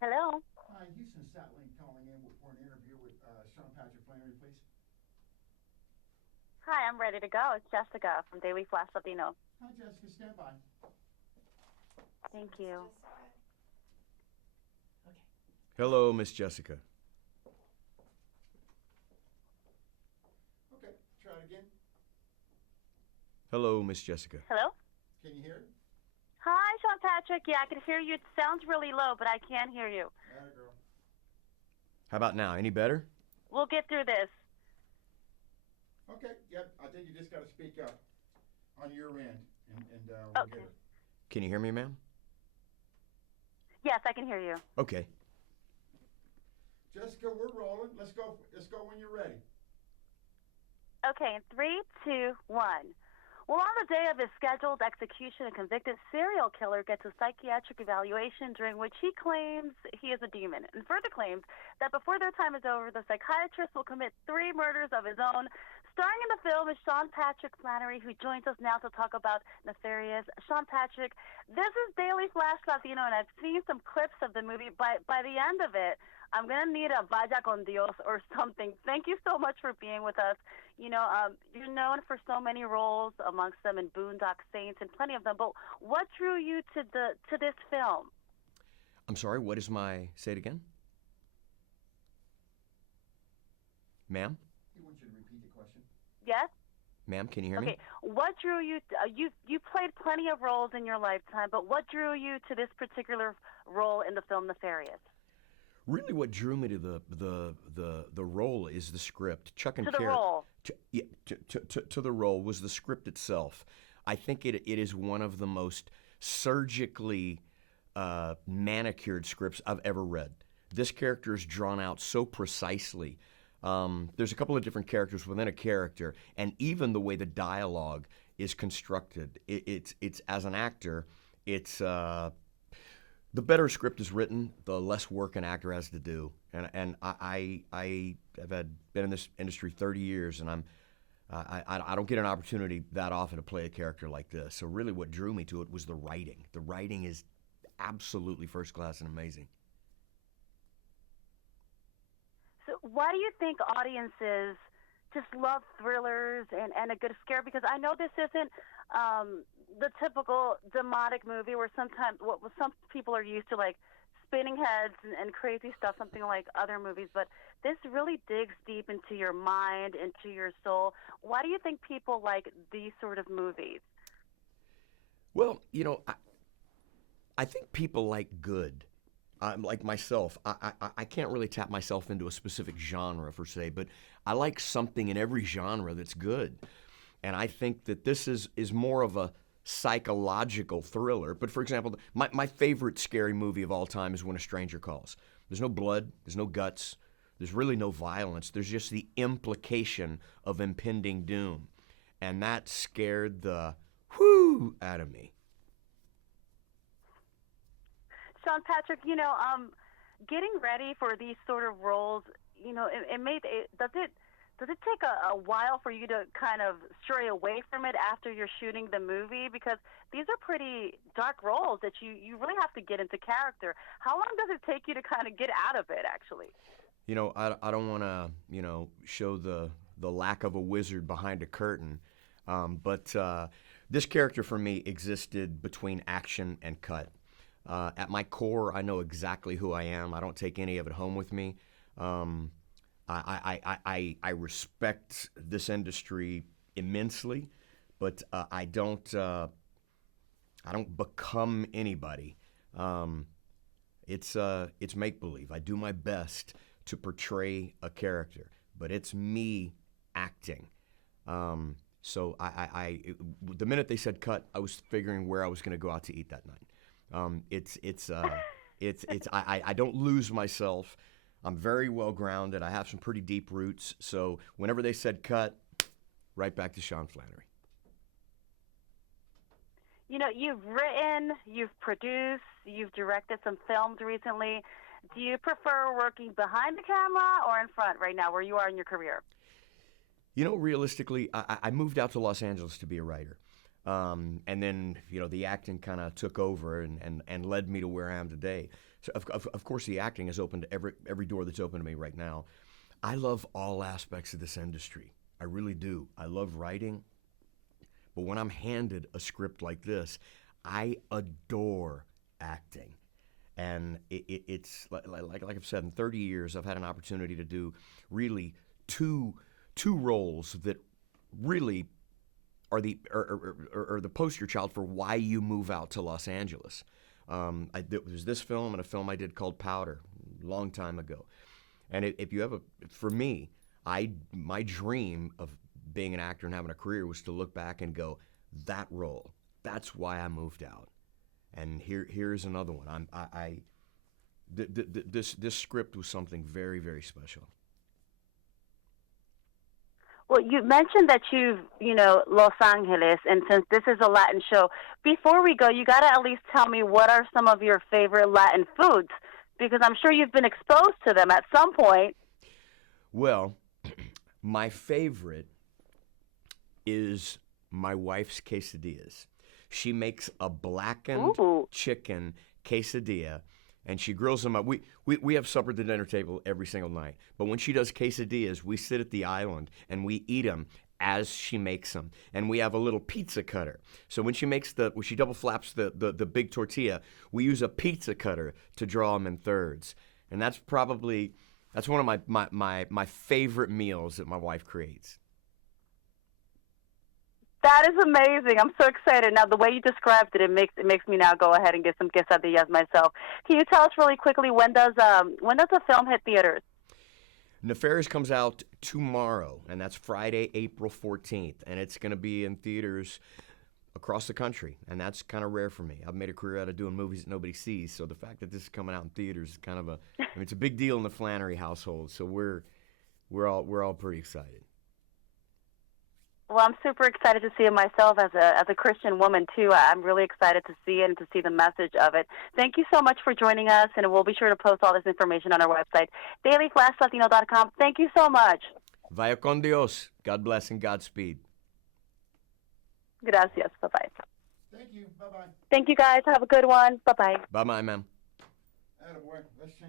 Hello. Hi, Houston Satlink calling in for an interview with Sean Patrick Flannery, please. Hi, I'm ready to go. It's Jessica from Daily Flash Latino. Hi, Jessica, stand by. Thank you. Hello, Miss Jessica. Okay, try it again. Hello, Miss Jessica. Hello? Can you hear it? Hi, Sean Patrick. Yeah, I can hear you. It sounds really low, but I can't hear you. Atta girl. How about now? Any better? We'll get through this. Okay, yep, I think you just got to speak up on your end, and we'll get Okay. it. Can you hear me, ma'am? Yes, I can hear you. Okay. Jessica, we're rolling. Let's go. Let's go when you're ready. Okay, in three, two, one. Well, on the day of his scheduled execution, a convicted serial killer gets a psychiatric evaluation during which he claims he is a demon and further claims that before their time is over, the psychiatrist will commit three murders of his own. Starring in the film is Sean Patrick Flannery, who joins us now to talk about Nefarious. Sean Patrick, this is Daily Flash Latino, and I've seen some clips of the movie. By the end of it, I'm going to need a vaya con Dios or something. Thank you so much for being with us. You're known for so many roles, amongst them in Boondock Saints and plenty of them. But what drew you to this film? I'm sorry, what is my. Say it again? Ma'am? He wants you to repeat the question. Yes. Ma'am, can you hear me? Okay. What drew you? You played plenty of roles in your lifetime, but what drew you to this particular role in the film Nefarious? Really, what drew me to the role is the script. Chuck and To the Karen. role. To the role was the script itself. I think it is one of the most surgically manicured scripts I've ever read. This character is drawn out so precisely. There's a couple of different characters within a character, and even the way the dialogue is constructed. It's as an actor, it's the better a script is written, the less work an actor has to do. And I have been in this industry 30 years, and I don't get an opportunity that often to play a character like this. So really, what drew me to it was the writing. The writing is absolutely first class and amazing. So why do you think audiences just love thrillers and a good scare? Because I know this isn't the typical demonic movie where sometimes what some people are used to, like spinning heads and crazy stuff, something like other movies. But this really digs deep into your mind, into your soul. Why do you think people like these sort of movies? Well, I think people like good. Like myself, I can't really tap myself into a specific genre per se, but I like something in every genre that's good. And I think that this is more of a psychological thriller. But for example, my favorite scary movie of all time is When a Stranger Calls. There's no blood, there's no guts, there's really no violence. There's just the implication of impending doom. And that scared the whoo out of me. Sean Patrick, getting ready for these sort of roles, does it take a while for you to kind of stray away from it after you're shooting the movie? Because these are pretty dark roles that you really have to get into character. How long does it take you to kind of get out of it, actually? I don't want to, show the lack of a wizard behind a curtain, but this character for me existed between action and cut. At my core, I know exactly who I am. I don't take any of it home with me. Um, I respect this industry immensely, but I don't become anybody. Um, it's make believe. I do my best to portray a character, but it's me acting. So the minute they said cut, I was figuring where I was going to go out to eat that night. I don't lose myself. I'm very well grounded. I have some pretty deep roots. So whenever they said cut, right back to Sean Flannery. You've written, you've produced, you've directed some films recently. Do you prefer working behind the camera or in front right now, where you are in your career? Realistically, I moved out to Los Angeles to be a writer. And then, the acting kind of took over and led me to where I am today. So, of course, the acting has opened every door that's open to me right now. I love all aspects of this industry. I really do. I love writing. But when I'm handed a script like this, I adore acting. And it's like I've said, in 30 years, I've had an opportunity to do really two roles that really are the poster child for why you move out to Los Angeles. There's this film and a film I did called Powder, a long time ago. And if you have for me, my dream of being an actor and having a career was to look back and go, that role, that's why I moved out. And here's another one. This script was something very, very special. Well, you mentioned that Los Angeles, and since this is a Latin show, before we go, you got to at least tell me what are some of your favorite Latin foods, because I'm sure you've been exposed to them at some point. Well, my favorite is my wife's quesadillas. She makes a blackened chicken quesadilla, and she grills them up. We have supper at the dinner table every single night. But when she does quesadillas, we sit at the island and we eat them as she makes them. And we have a little pizza cutter. So when she double flaps the big tortilla, we use a pizza cutter to draw them in thirds. And that's one of my favorite meals that my wife creates. That is amazing. I'm so excited. Now, the way you described it, it makes me now go ahead and get some quesadillas myself. Can you tell us really quickly, when does the film hit theaters? Nefarious comes out tomorrow, and that's Friday, April 14th, and it's going to be in theaters across the country, and that's kind of rare for me. I've made a career out of doing movies that nobody sees, so the fact that this is coming out in theaters is kind of it's a big deal in the Flannery household, so we're all pretty excited. Well, I'm super excited to see it myself as a Christian woman, too. I'm really excited to see it and to see the message of it. Thank you so much for joining us, and we'll be sure to post all this information on our website, dailyflashlatino.com. Thank you so much. Vaya con Dios. God bless and Godspeed. Gracias. Bye-bye. Thank you. Bye-bye. Thank you, guys. Have a good one. Bye-bye. Bye-bye, ma'am. Attaboy. Let's change.